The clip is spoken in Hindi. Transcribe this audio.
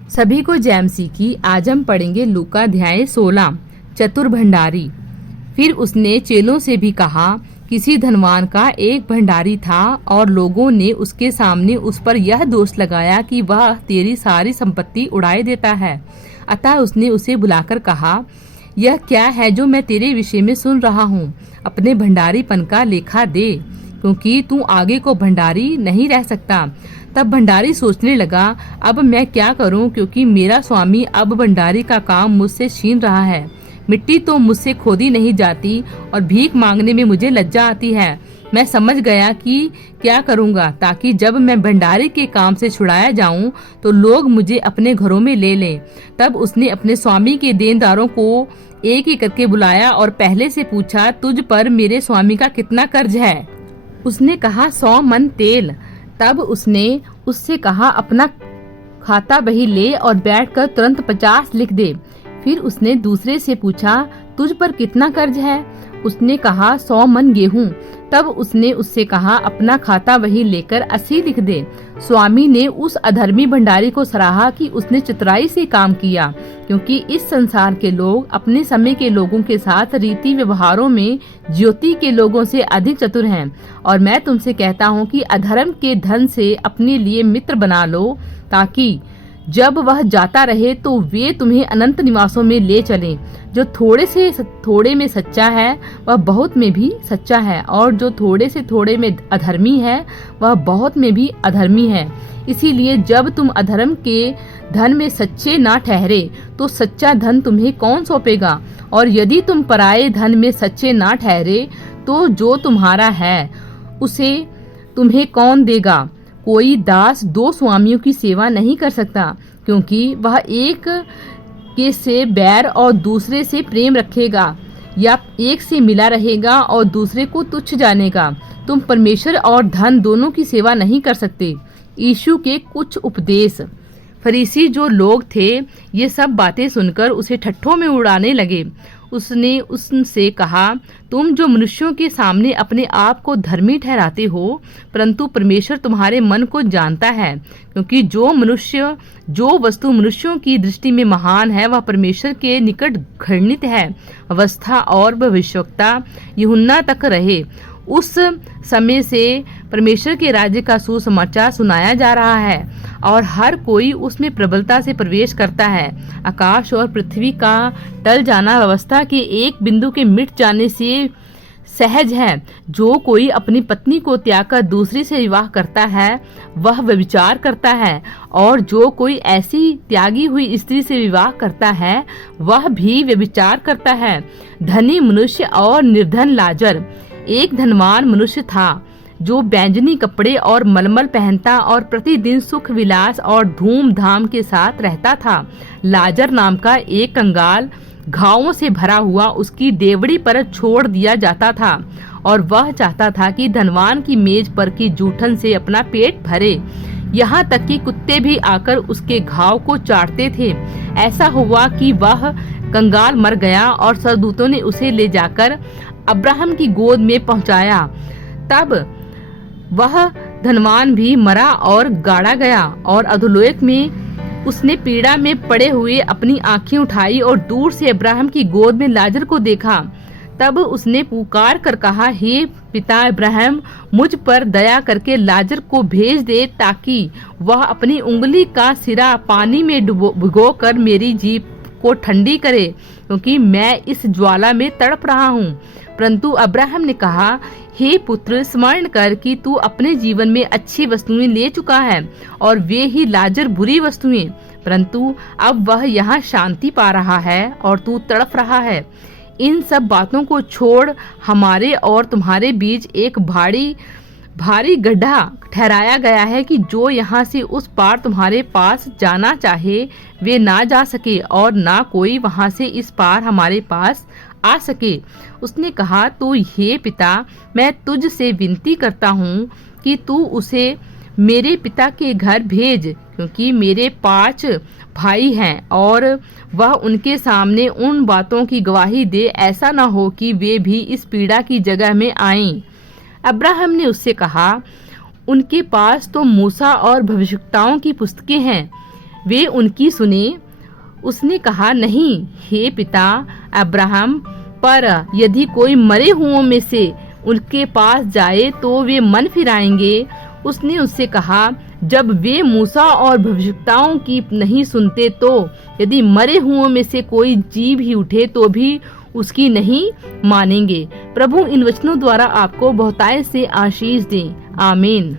सभी को जैमसी की। आज हम पढ़ेंगे लूका अध्याय 16, चतुर भंडारी। फिर उसने चेलों से भी कहा, किसी धनवान का एक भंडारी था और लोगों ने उसके सामने उस पर यह दोष लगाया कि वह तेरी सारी संपत्ति उड़ाए देता है। अतः उसने उसे बुलाकर कहा, यह क्या है जो मैं तेरे विषय में सुन रहा हूँ? अपने भंडारीपन का लेखा दे, क्योंकि तू आगे को भंडारी नहीं रह सकता। तब भंडारी सोचने लगा, अब मैं क्या करूं, क्योंकि मेरा स्वामी अब भंडारी का काम मुझसे छीन रहा है। मिट्टी तो मुझसे खोदी नहीं जाती और भीख मांगने में मुझे लज्जा आती है। मैं समझ गया कि क्या करूंगा, ताकि जब मैं भंडारी के काम से छुड़ाया जाऊं तो लोग मुझे अपने घरों में ले लें। तब उसने अपने स्वामी के देनदारों को एक एक करके बुलाया और पहले से पूछा, तुझ पर मेरे स्वामी का कितना कर्ज है? उसने कहा, 100 मन तेल। तब उसने उससे कहा, अपना खाता बही ले और बैठकर तुरंत 50 लिख दे। फिर उसने दूसरे से पूछा, तुझ पर कितना कर्ज है? उसने कहा, 100 मन गेहूं। तब उसने उससे कहा, अपना खाता बही लेकर 80 लिख दे। स्वामी ने उस अधर्मी भंडारी को सराहा कि उसने चतुराई से काम किया, क्योंकि इस संसार के लोग अपने समय के लोगों के साथ रीति व्यवहारों में ज्योति के लोगों से अधिक चतुर हैं। और मैं तुमसे कहता हूँ कि अधर्म के धन से अपने लिए मित्र बना लो, ताकि जब वह जाता रहे तो वे तुम्हें अनंत निवासों में ले चलें। जो थोड़े से थोड़े में सच्चा है वह बहुत में भी सच्चा है, और जो थोड़े से थोड़े में अधर्मी है वह बहुत में भी अधर्मी है। इसीलिए जब तुम अधर्म के धन में सच्चे ना ठहरे तो सच्चा धन तुम्हें कौन सौंपेगा? और यदि तुम पराये धन में सच्चे ना ठहरे तो जो तुम्हारा है उसे तुम्हें कौन देगा? कोई दास 2 स्वामियों की सेवा नहीं कर सकता, क्योंकि वह एक के से बैर और दूसरे से प्रेम रखेगा, या एक से मिला रहेगा और दूसरे को तुच्छ जानेगा। तुम परमेश्वर और धन दोनों की सेवा नहीं कर सकते। यीशु के कुछ उपदेश। फरीसी जो लोग थे ये सब बातें सुनकर उसे ठट्ठों में उड़ाने लगे। उसने उनसे कहा, तुम जो मनुष्यों के सामने अपने आप को धर्मी ठहराते हो, परंतु परमेश्वर तुम्हारे मन को जानता है, क्योंकि जो वस्तु मनुष्यों की दृष्टि में महान है वह परमेश्वर के निकट घृणित है। अवस्था और भविष्यवक्ता यूहन्ना तक रहे, उस समय से परमेश्वर के राज्य का सुसमाचार सुनाया जा रहा है और हर कोई उसमें प्रबलता से प्रवेश करता है। आकाश और पृथ्वी का टल जाना व्यवस्था के एक बिंदु के मिट जाने से सहज है। जो कोई अपनी पत्नी को त्याग कर दूसरी से विवाह करता है वह व्यभिचार करता है, और जो कोई ऐसी त्यागी हुई स्त्री से विवाह करता है वह भी व्यभिचार करता है। धनी मनुष्य और निर्धन लाजर। एक धनवान मनुष्य था जो बैंजनी कपड़े और मलमल पहनता और प्रतिदिन सुख विलास और धूमधाम के साथ रहता था। लाजर नाम का एक कंगाल घावों से भरा हुआ उसकी डेवड़ी पर छोड़ दिया जाता था, और वह चाहता था कि धनवान की मेज पर की जूठन से अपना पेट भरे। यहाँ तक कि कुत्ते भी आकर उसके घाव को चाटते थे। ऐसा हुआ कि वह कंगाल मर गया और सरदूतों ने उसे ले जाकर अब्राहम की गोद में पहुंचाया। तब वह धनवान भी मरा और गाड़ा गया, और अधोलोक में उसने पीड़ा में पड़े हुए अपनी आंखें उठाई और दूर से अब्राहम की गोद में लाजर को देखा। तब उसने पुकार कर कहा, हे पिता अब्राहम, मुझ पर दया करके लाजर को भेज दे, ताकि वह अपनी उंगली का सिरा पानी में भिगोकर मेरी जीभ को ठंडी करे, क्योंकि मैं इस ज्वाला में तड़प रहा हूँ। परंतु अब्राहम ने कहा, हे पुत्र, स्मरण कर कि तू अपने जीवन में अच्छी वस्तुएं ले चुका है और वे ही लाजर बुरी वस्तुएं, परंतु अब वह यहाँ शांति पा रहा है और तू तड़प रहा है। इन सब बातों को छोड़ हमारे और तुम्हारे बीच एक भारी गड्ढा ठहराया गया है कि जो यहाँ से उस पार तुम्हारे पास जाना चाहे वे ना जा सके, और ना कोई वहाँ से इस पार हमारे पास आ सके। उसने कहा, तो हे पिता, मैं तुझ से विनती करता हूँ कि तू उसे मेरे पिता के घर भेज, क्योंकि मेरे 5 भाई हैं और वह उनके सामने उन बातों की गवाही दे, ऐसा न हो कि वे भी इस पीड़ा की जगह में आएं। अब्राहम ने उससे कहा, उनके पास तो मूसा और भविष्यवक्ताओं की पुस्तकें हैं, वे उनकी सुने। उसने कहा, नहीं हे पिता अब्राहम, पर यदि कोई मरे हुओं में से उनके पास जाए तो वे मन फिराएंगे। उसने उससे कहा, जब वे मूसा और भविष्यवक्ताओं की नहीं सुनते तो यदि मरे हुओं में से कोई जी भी उठे तो भी उसकी नहीं मानेंगे। प्रभु इन वचनों द्वारा आपको बहुतायत से आशीष दे। आमीन।